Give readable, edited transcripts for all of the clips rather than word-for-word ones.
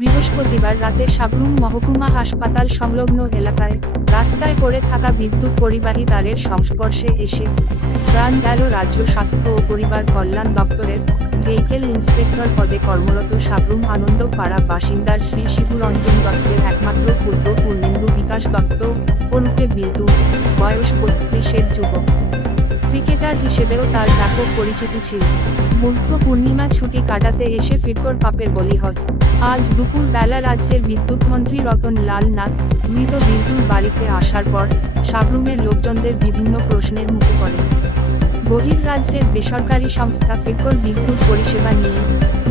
বৃহস্পতিবার রাতে সাবরুম মহকুমা হাসপাতাল সংলগ্ন এলাকায় রাস্তায় পড়ে থাকা বিদ্যুৎ পরিবাহী তারের সংস্পর্শে এসে প্রাণ গেল রাজ্য স্বাস্থ্য ও পরিবার কল্যাণ দপ্তরের ভেহিকেল ইন্সপেক্টর পদে কর্মরত সাবরুম আনন্দপাড়া বাসিন্দার শ্রী শিবুরঞ্জন দত্তের একমাত্র পুত্র পূর্ণেন্দু বিকাশ দত্ত ওরূপে বিল্টু, বয়স ৩২-এর যুবক। ক্রিকেটার হিসেবেও তার ব্যাপক পরিচিতি ছিল। বুদ্ধ পূর্ণিমা ছুটি কাটাতে এসে ফিরকর পাপের বলি হজ। আজ দুপুর বেলা রাজ্যের বিদ্যুৎ মন্ত্রী রতন লাল নাথ মৃত বিল্টুর বাড়িতে আসার পর সাবরুমের লোকজনদের বিভিন্ন প্রশ্নের মুখে পড়েন। বহির্রাজ্যের বেসরকারি সংস্থা ফিরকর বিদ্যুৎ পরিষেবা নিয়ে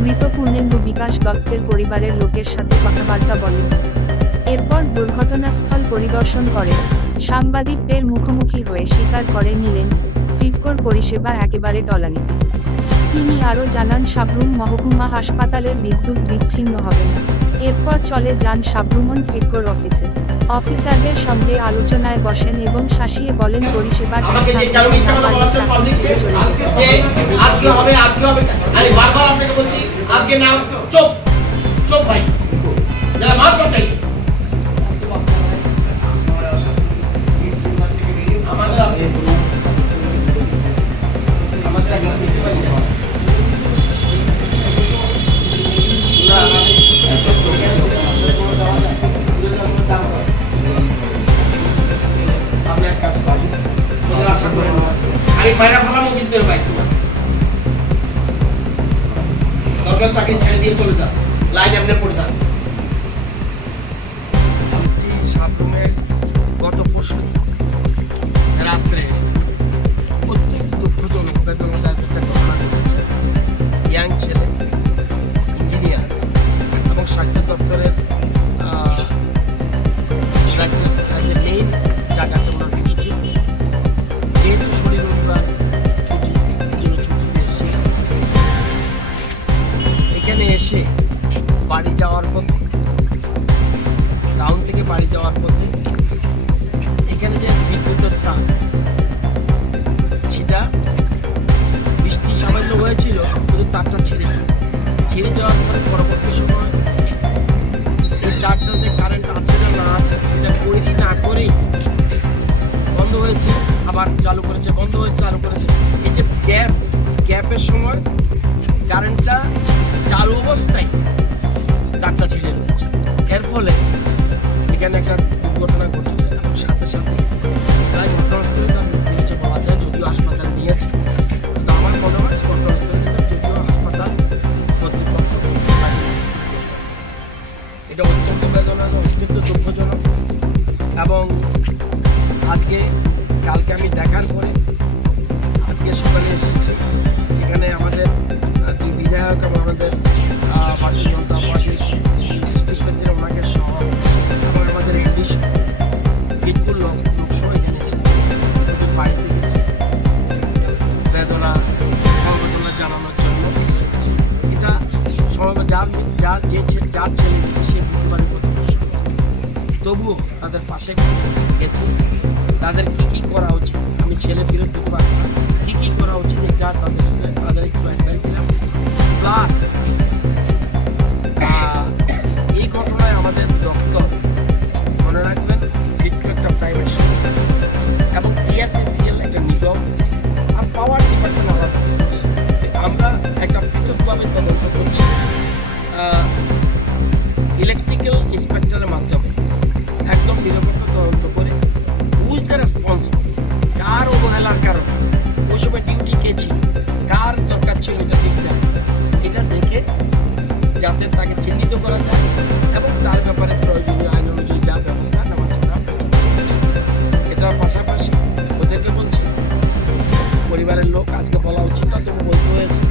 মৃত পূর্ণেন্দু বিকাশ দত্তের পরিবারের লোকের সাথে কথাবার্তা বলেন। এরপর দুর্ঘটনাস্থল পরিদর্শন করে সাংবাদিকদের মুখোমুখি হয়ে স্বীকার করে নিলেন ফিরকর পরিষেবা একেবারে তলানিতে। তিনি আরও জানান সাবরুম মহকুমা হাসপাতালের বিদ্যুৎ বিচ্ছিন্ন হবে না। এরপর চলে যান সাবরুমন ফিরকর অফিসে। অফিসারদের সঙ্গে আলোচনায় বসেন এবং শাসিয়ে বলেন পরিষেবা আমি বাইরে ফেলাম কিন্তু ভাই দরকার চাকরি ছেড়ে দিয়ে চলে যান, লাইন এমনি পড়ে যান। সাবরুমে গত পরশু রাত্রে অত্যন্ত দুঃখজনক বেদনাদায়ক একটা ঘটনা ঘটেছে। ইয়াং ছেলে ইঞ্জিনিয়ার এবং স্বাস্থ্য দপ্তরের রাজ্যের মেইন জায়গাতে ওনার গোষ্ঠী, যেহেতু শরীর রবিবার ছুটি, এগুলো ছুটিতে এসেছে। এখানে এসে বাড়ি যাওয়ার পথে, টাউন থেকে বাড়ি যাওয়ার পথে এখানে যে বিদ্যুতের তার, সেটা বৃষ্টি সামান্য হয়েছিল, কিন্তু তারটা ছিঁড়ে যাওয়ার পরে পরবর্তী সময় এই তারটাতে কারেন্ট আছে না না আছে এটা তৈরি না করেই বন্ধ হয়েছে, আবার চালু করেছে, বন্ধ হয়েছে, চালু করেছে। এই যে গ্যাপের সময় কারেন্টটা চালু অবস্থায় তারটা ছিঁড়ে রয়েছে। এর ফলে এখানে একটা দুর্ঘটনা ঘটেছে এবং সাথে সাথে প্রায় ঘটনাস্থলে তার মৃত্যু হয়েছে বলা যায়, যদিও হাসপাতালে নিয়েছে। কিন্তু আমার মনে হয় ঘটনাস্থলে যদিও হাসপাতাল কর্তৃপক্ষ এটা অত্যন্ত বেদনাদায়ক, অত্যন্ত দুঃখজনক। এবং কালকে আমি দেখার পরে আজকে সকালে এসেছি এখানে আমাদের দুই বিধায়ক এবং আমাদের ভারতীয় জনতা পার্টির ডিস্ট্রিক্ট প্রেসিডেন্ট ওনাকে সহ এবং আমাদের ইংলিশ ফিটফুল লোকসহ এখানে এসেছে, ওদের বাড়িতে গেছে সমবেদনা জানানোর জন্য। এটা যার ছেলে গেছে সে বুঝতে পারে কত কষ্ট, তবুও তাদের পাশে গেছে। তাদের কী করা উচিত, আমি ছেলে ফেরত দিতে পারবো না, কী করা উচিত এটা তাদের সাথে তাদের একটু অ্যাডভাইস দিলাম। প্লাস এই ঘটনায় আমাদের দপ্তর, মনে রাখবেন ফিটকো একটা প্রাইভেট সংস্থা এবং টিএসএসিএল একটা নিগম আর পাওয়ার ডিপার্টমেন্ট আলাদা জিনিস। আমরা একটা পৃথকভাবে তদন্ত করছি ইলেকট্রিক্যাল ইন্সপেক্টরের মাধ্যমে, একদম নিরপেক্ষ তদন্ত করে হুজ দ্য রেসপন্সিবল, কার অবহেলার কারণে ওই সময় ডিউটি কে ছিল, কার দরকার ছিল এটা ঠিক দেখা, এটা দেখে যাতে তাকে চিহ্নিত করা যায় এবং তার ব্যাপারে প্রয়োজনীয় আইন অনুযায়ী যা ব্যবস্থা নেওয়ার জন্য এটার পাশাপাশি ওদেরকে বলছি পরিবারের লোক আজকে বলা উচিত না, তবু বলতে হয়েছে